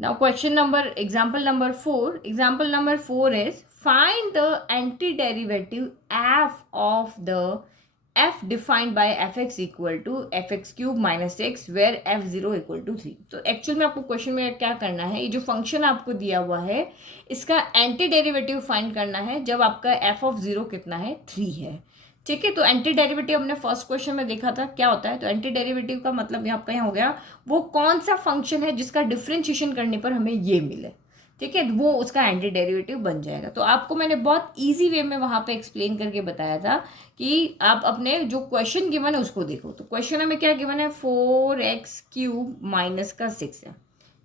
Now example number 4. Example number 4 is find the antiderivative f of the f defined by fx equal to fx cube minus x where f0 equal to 3. तो actual में आपको question में क्या करना है, ये जो function आपको दिया हुआ है इसका एंटी डेरिवेटिव फाइंड करना है जब आपका f ऑफ 0 कितना है, 3 है. ठीक है, तो एंटी डेरिवेटिव हमने फर्स्ट क्वेश्चन में देखा था क्या होता है. तो एंटी डेरिवेटिव का मतलब आपका यहाँ हो गया वो कौन सा फंक्शन है जिसका डिफ्रेंशिएशन करने पर हमें ये मिले. ठीक है, वो उसका एंटी डेरिवेटिव बन जाएगा. तो आपको मैंने बहुत इजी वे में वहां पे एक्सप्लेन करके बताया था कि आप अपने जो क्वेश्चन गिवन है उसको देखो. तो क्वेश्चन हमें क्या गिवन है, 4x क्यूब माइनस का 6 है,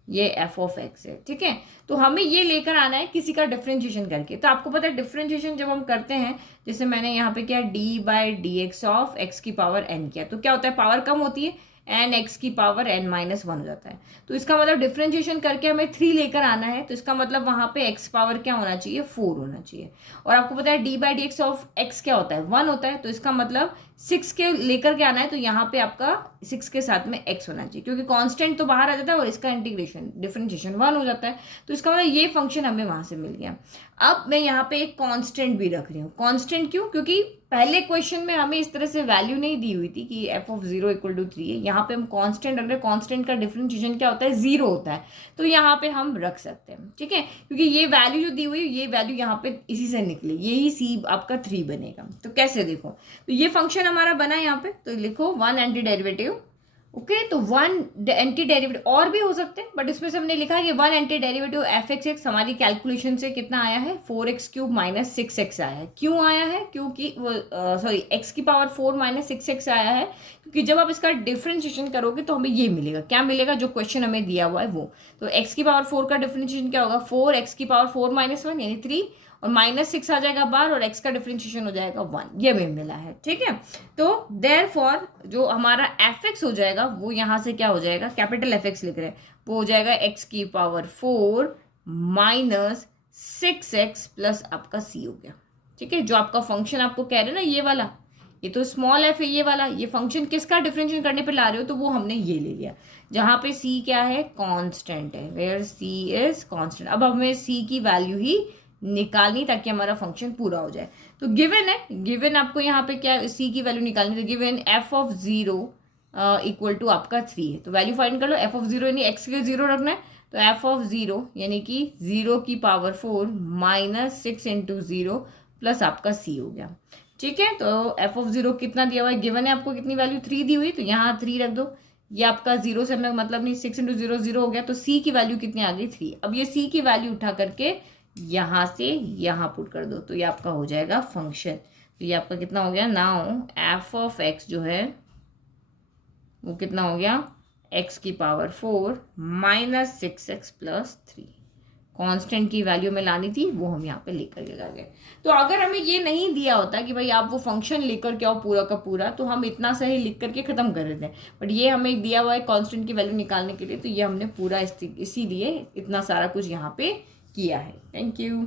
ये f ऑफ x है. ठीक है, तो हमें ये लेकर आना है किसी का डिफ्रेंशिएशन करके. तो आपको पता है डिफ्रेंशिएशन जब हम करते हैं, जैसे मैंने यहाँ पे किया d by D x of x की पावर n किया, तो क्या होता है, पावर कम होती है एन एक्स की पावर n माइनस 1 हो जाता है. तो इसका मतलब डिफ्रेंशिएशन करके हमें 3 लेकर आना है. तो इसका मतलब वहां पे x पावर क्या होना चाहिए, 4 होना चाहिए. और आपको पता है d by D x of x क्या होता है, 1 होता है. तो इसका मतलब 6 के लेकर के आना है, तो यहाँ पे आपका 6 के साथ में x होना चाहिए क्योंकि कांस्टेंट तो बाहर आ जाता है और इसका इंटीग्रेशन डिफरेंशिएशन 1 हो जाता है. तो इसका मतलब ये फंक्शन हमें वहां से मिल गया. अब मैं यहाँ पे एक कांस्टेंट भी रख रही हूँ. कांस्टेंट क्यों, क्योंकि पहले क्वेश्चन में हमें इस तरह से वैल्यू नहीं दी हुई थी कि f ऑफ 0 इक्वल टू 3 है. यहाँ पे हम कांस्टेंट रख रहे हैं. कांस्टेंट का डिफरेंशिएशन क्या होता है, 0 होता है. तो यहाँ पे हम रख सकते हैं. ठीक है, क्योंकि ये वैल्यू जो दी हुई है ये वैल्यू यहाँ पे इसी से निकली, यही c आपका 3 बनेगा. तो कैसे देखो, तो ये फंक्शन हमारा बना यहाँ पे. तो लिखो 1 एंटी डेरिवेटिव. ओके, तो 1 एंटी डेरिवेटिव और भी हो सकते हैं, बट इसमें से हमने लिखा है कि 1 anti derivative F x x हमारी कैलकुलेशन से कितना आया है, 4x क्यूब माइनस 6x आया है. क्यों आया है, क्योंकि वो सॉरी x की पावर 4 माइनस 6x आया है, क्योंकि जब आप इसका डिफरेंशिएशन करोगे तो हमें ये मिलेगा. क्या मिलेगा, जो क्वेश्चन हमें दिया हुआ है वो. तो x की पावर 4 का डिफरेंशिएशन क्या होगा, 4x की पावर 4 माइनस 1 यानी 3 और माइनस 6 आ जाएगा बाहर और x का डिफरेंशिएशन हो जाएगा 1. ये हमें मिला है. ठीक है, तो देयरफॉर जो हमारा fx हो जाएगा वो यहाँ से क्या हो जाएगा, कैपिटल fx लिख रहे हैं, वो हो जाएगा x की पावर 4 माइनस 6x प्लस आपका c हो गया. ठीक है, जो आपका फंक्शन आपको कह रहे हैं ना ये वाला, ये तो स्मॉल f है ये वाला, ये फंक्शन किसका डिफरेंशिएशन करने पे ला रहे हो, तो वो हमने ये ले लिया जहाँ पे c क्या है, कांस्टेंट है, वेयर c इज कांस्टेंट. अब हमें c की वैल्यू ही निकालनी ताकि हमारा फंक्शन पूरा हो जाए. तो गिवन है, गिवन आपको यहाँ पे क्या c की वैल्यू निकालनी, तो given f of 0 equal to आपका 3 है. तो वैल्यू फाइंड कर लो. f ऑफ 0 यानी x के 0 रखना है, तो f ऑफ 0 यानी कि 0 की पावर 4 माइनस 6 इंटू 0 प्लस आपका c हो गया. ठीक है, तो f ऑफ 0 कितना दिया हुआ है, गिवन है आपको कितनी वैल्यू 3 दी हुई, तो यहाँ 3 रख दो. ये आपका 0 से हमें मतलब नहीं, 6 इंटू 0 0 हो गया. तो c की वैल्यू कितनी आ गई, 3. अब ये c की वैल्यू उठा करके यहाँ से यहाँ पुट कर दो, तो ये आपका हो जाएगा फंक्शन. तो ये आपका कितना हो गया, नाउ f ऑफ x जो है वो कितना हो गया, x की power 4 minus 6x plus 3. Constant की वैल्यू में लानी थी, वो हम यहाँ पे लेकर के आ गए. तो अगर हमें ये नहीं दिया होता कि भाई आप वो फंक्शन लेकर के आओ पूरा का पूरा, तो हम इतना सही लिख करके ख़त्म कर देते हैं. बट ये हमें दिया हुआ है कांस्टेंट की वैल्यू निकालने के लिए, तो ये हमने पूरा इसीलिए इतना सारा कुछ यहाँ पे किया है. Thank you.